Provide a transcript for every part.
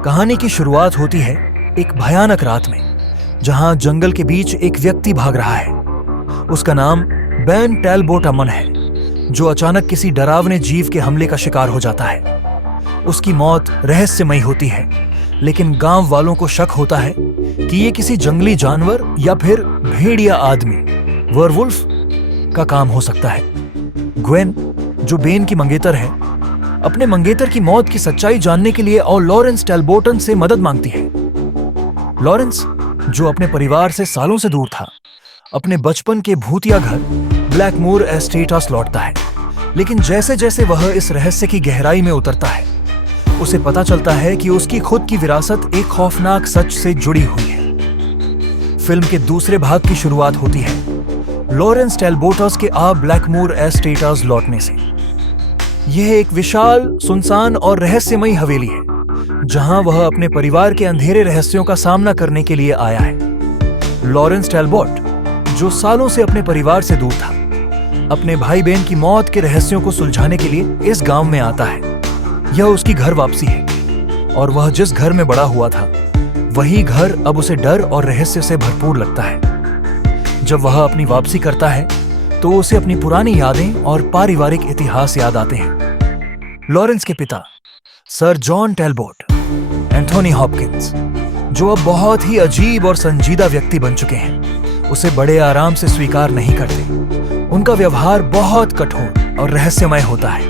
कहानी की शुरुआत होती है एक भयानक रात में, जहां जंगल के बीच एक व्यक्ति भाग रहा है। उसका नाम बेन टैलबोट अमन है, जो अचानक किसी डरावने जीव के हमले का शिकार हो जाता है। उसकी मौत रहस्यमयी होती है, लेकिन गांव वालों को शक होता है कि ये किसी जंगली जानवर या फिर भेड़िया आदमी वर्वुल्फ का काम हो सकता है। ग्वेन, जो बेन की मंगेतर है, अपने मंगेतर की मौत की सच्चाई जानने के लिए और लॉरेंस टैलबोटन से मदद मांगती है। लॉरेंस, जो अपने परिवार से सालों से दूर था, अपने बचपन के भूतिया घर ब्लैकमोर एस्टेट्स लौटता है। लेकिन जैसे जैसे वह इस रहस्य की गहराई में उतरता है, उसे पता चलता है कि उसकी खुद की विरासत एक खौफनाक सच से जुड़ी हुई है। फिल्म के दूसरे भाग की शुरुआत होती है लॉरेंस टैलबोटस के ब्लैकमोर एस्टेट्स लौटने से। यह एक विशाल, सुनसान और रहस्यमयी हवेली है, जहां वह अपने परिवार के अंधेरे रहस्यों का सामना करने के लिए आया है। लॉरेंस टैलबोट, जो सालों से अपने परिवार से दूर था, अपने भाई बहन की मौत के रहस्यों को सुलझाने के लिए इस गांव में आता है। यह उसकी घर वापसी है, और वह जिस घर में बड़ा हुआ था, वही घर अब उसे डर और रहस्य से भरपूर लगता है। जब वह अपनी वापसी करता है, तो उसे अपनी पुरानी यादें और पारिवारिक इतिहास याद आते हैं। लॉरेंस के पिता sir John Talbot, Anthony Hopkins, जो अब बहुत ही अजीब और संजीदा व्यक्ति बन चुके हैं, उसे बड़े आराम से स्वीकार नहीं करते। उनका व्यवहार बहुत कठोर और रहस्यमय होता है।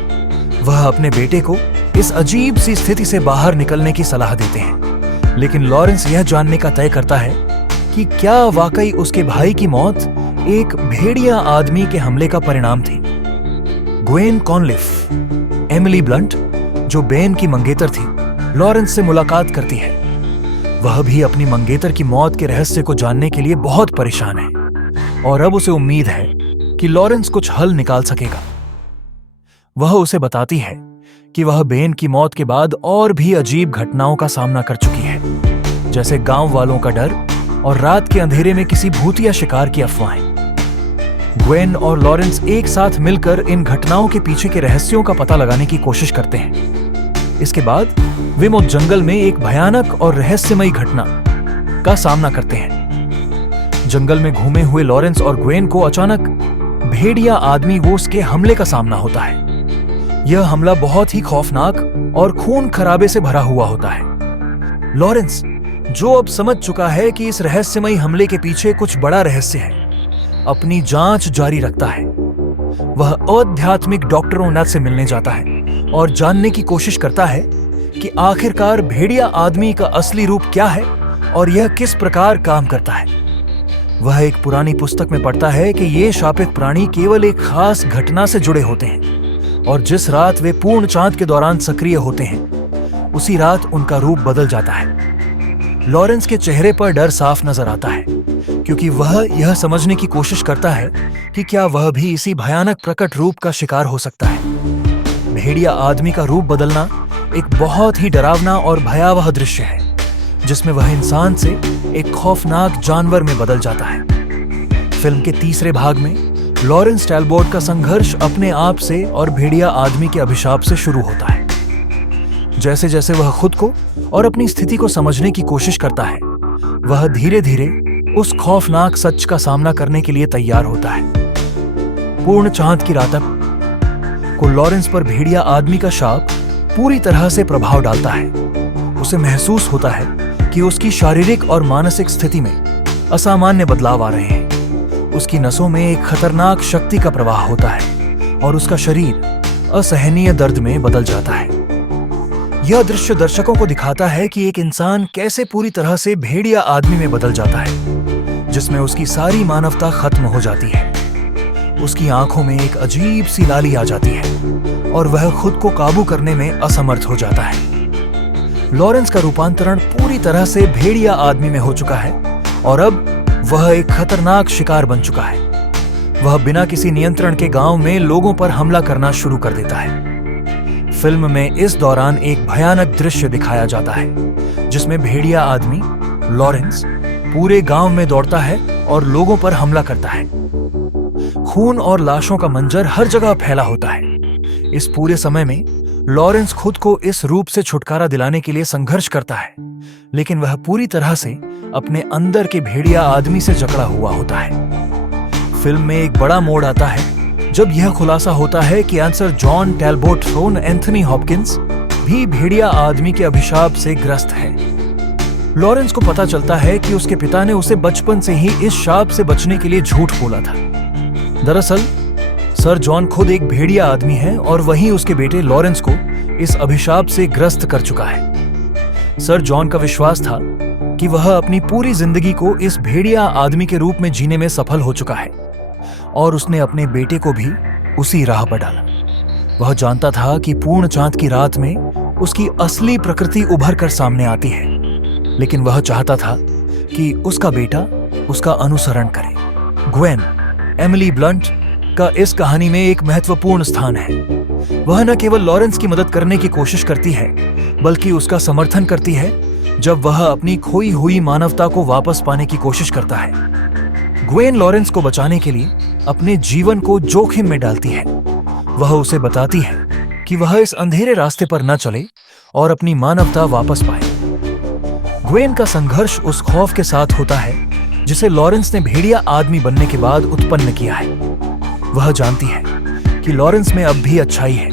वह अपने बेटे को इस अजीब सी स्थिति से बाहर निकलने की सलाह देते हैं, लेकिन लॉरेंस यह जानने का तय करता है कि क्या वाकई उसके भाई की मौत एक भेड़िया आदमी के हमले का परिणाम थी। ग्वेन कॉनलिफ, एमिली ब्लंट, जो बेन की मंगेतर थी, लॉरेंस से मुलाकात करती है। वह भी अपनी मंगेतर की मौत के रहस्य को जानने के लिए बहुत परेशान है, और अब उसे उम्मीद है कि लॉरेंस कुछ हल निकाल सकेगा। वह उसे बताती है कि वह बेन की मौत के बाद और भी अजीब घटनाओं का सामना कर चुकी है, जैसे गांव वालों का डर और रात के अंधेरे में किसी भूतिया शिकार की अफवाहें। ग्वेन और लॉरेंस एक साथ मिलकर इन घटनाओं के पीछे के रहस्यों का पता लगाने की कोशिश करते हैं। इसके बाद वे जंगल में एक भयानक और रहस्यमयी घटना का सामना करते हैं। जंगल में घूमे हुए लॉरेंस और ग्वेन को अचानक भेड़िया आदमी वोस के हमले का सामना होता है। यह हमला बहुत ही खौफनाक और खून खराबे से भरा हुआ होता है। लॉरेंस, जो अब समझ चुका है कि इस रहस्यमयी हमले के पीछे कुछ बड़ा रहस्य है, अपनी जांच जारी रखता है। वह आध्यात्मिक डॉक्टरों नर्स से मिलने जाता है और जानने की कोशिश करता है कि आखिरकार भेड़िया आदमी का असली रूप क्या है और यह किस प्रकार काम करता है। वह एक पुरानी पुस्तक में पढ़ता है कि ये शापित प्राणी केवल एक खास घटना से जुड़े होते हैं, और जिस रात वे पूर्ण चांद के दौरान सक्रिय होते हैं, उसी रात उनका रूप बदल जाता है। लॉरेंस के चेहरे पर डर साफ नजर आता है, क्योंकि वह यह समझने की कोशिश करता है कि क्या वह भी इसी भयानक प्रकट रूप का शिकार हो सकता है। भेड़िया आदमी का रूप बदलना एक बहुत ही डरावना और भयावह दृश्य है, जिसमें वह इंसान से एक खौफनाक जानवर में बदल जाता है। फिल्म के तीसरे भाग में लॉरेंस टैलबोट का संघर्ष अपने आप से और भेड़िया आदमी के अभिशाप से शुरू होता है। जैसे जैसे वह खुद को और अपनी स्थिति को समझने की कोशिश करता है, वह धीरे धीरे उस खौफनाक सच का सामना करने के लिए तैयार होता है। पूर्ण चांद की रात को लॉरेंस पर भेड़िया आदमी का शाप पूरी तरह से प्रभाव डालता है। उसे महसूस होता है कि उसकी शारीरिक और मानसिक स्थिति में असामान्य बदलाव आ रहे हैं। उसकी नसों में एक खतरनाक शक्ति का प्रवाह होता है, और उसका शरीर असहनीय दर्द में बदल जाता है। यह दृश्य दर्शकों को दिखाता है कि एक इंसान कैसे पूरी तरह से भेड़िया आदमी में बदल जाता है, जिसमें उसकी सारी मानवता खत्म हो जाती है। उसकी आंखों में एक अजीब सी लाली आ जाती है, और वह खुद को काबू करने में असमर्थ हो जाता है। लॉरेंस का रूपांतरण पूरी तरह से भेड़िया आदमी में हो चुका है, और अब वह एक खतरनाक शिकार बन चुका है। वह बिना किसी नियंत्रण के गांव में लोगों पर हमला करना शुरू कर देता है। फिल्म में इस दौरान एक भयानक दृश्य दिखाया जाता है, जिसमें भेड़िया आदमी लॉरेंस पूरे गांव में दौड़ता है और लोगों पर हमला करता है। खून और लाशों का मंजर हर जगह फैला होता है। इस पूरे समय में लॉरेंस खुद को इस रूप से छुटकारा दिलाने के लिए संघर्ष करता है, लेकिन वह पूरी तरह से अपने अंदर के भेड़िया आदमी से जकड़ा हुआ होता है। फिल्म में एक बड़ा मोड़ आता है जब यह खुलासा होता है कि आंसर जॉन टैलबोट थ्रोन एंथनी हॉपकिंस भी भेड़िया आदमी के अभिशाप से ग्रस्त है। लॉरेंस को पता चलता है कि उसके पिता ने उसे बचपन से ही इस शाप से बचने के लिए झूठ बोला था। दरअसल सर जॉन खुद एक भेड़िया आदमी है और वही उसके बेटे लॉरेंस को इस अभिशाप से ग्रस्त कर चुका है। सर जॉन का विश्वास था कि वह अपनी पूरी जिंदगी को इस भेड़िया आदमी के रूप में जीने में सफल हो चुका है और उसने अपने बेटे को भी उसी राह पर डाला। वह जानता था कि पूर्ण चांद की रात में उसकी असली प्रकृति उभर कर सामने आती है, लेकिन वह चाहता था कि उसका बेटा उसका अनुसरण करे। ग्वेन, एमिली ब्लंट का इस कहानी में एक महत्वपूर्ण स्थान है। वह न केवल लॉरेंस की मदद करने की कोशिश करती है, बल्कि उसका समर्थन करती है जब वह अपनी खोई हुई मानवता को वापस पाने की कोशिश करता है। ग्वेन लॉरेंस को बचाने के लिए अपने जीवन को जोखिम में डालती है। वह उसे बताती है कि वह इस अंधेरे रास्ते पर न चले और अपनी मानवता वापस पाए। ग्वेन का संघर्ष उस खौफ के साथ होता है जिसे लॉरेंस ने भेड़िया आदमी बनने के बाद उत्पन्न किया है। वह जानती है कि लॉरेंस में अब भी अच्छाई है,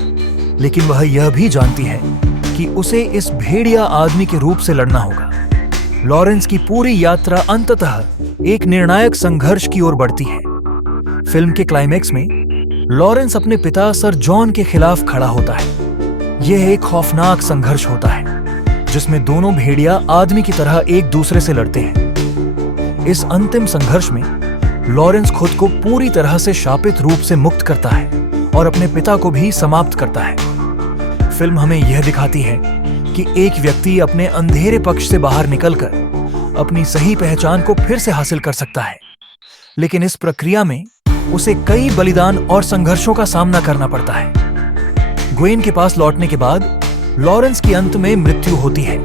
लेकिन वह यह भी जानती है कि उसे इस भेड़िया आदमी के रूप से लड़ना होगा। लॉरेंस की पूरी यात्रा अंततः एक निर्णायक संघर्ष की ओर बढ़ती है। फिल्म के क्लाइमेक्स में लॉरेंस अपने पिता सर जॉन के खिलाफ खड़ा होता है। यह एक खौफनाक संघर्ष होता है जिसमें दोनों भेड़िया आदमी की तरह एक दूसरे से लड़ते हैं। इस अंतिम संघर्ष में लॉरेंस खुद को पूरी तरह से शापित रूप से मुक्त करता है और अपने पिता को भी समाप्त करता है। फिल्म हमें यह दिखाती है कि एक व्यक्ति अपने अंधेरे पक्ष से बाहर निकलकर अपनी सही पहचान को फिर से हासिल कर सकता है, लेकिन इस प्रक्रिया में उसे कई बलिदान और संघर्षों का सामना करना पड़ता है। ग्वेन के पास लौटने के बाद लॉरेंस की अंत में मृत्यु होती है,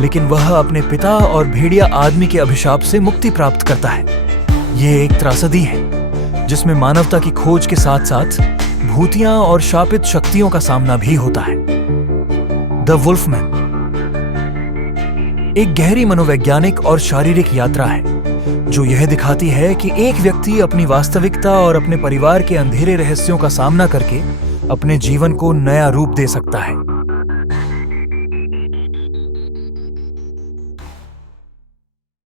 लेकिन वह अपने पिता और भेड़िया आदमी के अभिशाप से मुक्ति प्राप्त करता है। यह एक त्रासदी है जिसमें मानवता की खोज के साथ साथ भूतियां और शापित शक्तियों का सामना भी होता है। द वुल्फमैन एक गहरी मनोवैज्ञानिक और शारीरिक यात्रा है जो यह दिखाती है कि एक व्यक्ति अपनी वास्तविकता और अपने परिवार के अंधेरे रहस्यों का सामना करके अपने जीवन को नया रूप दे सकता है।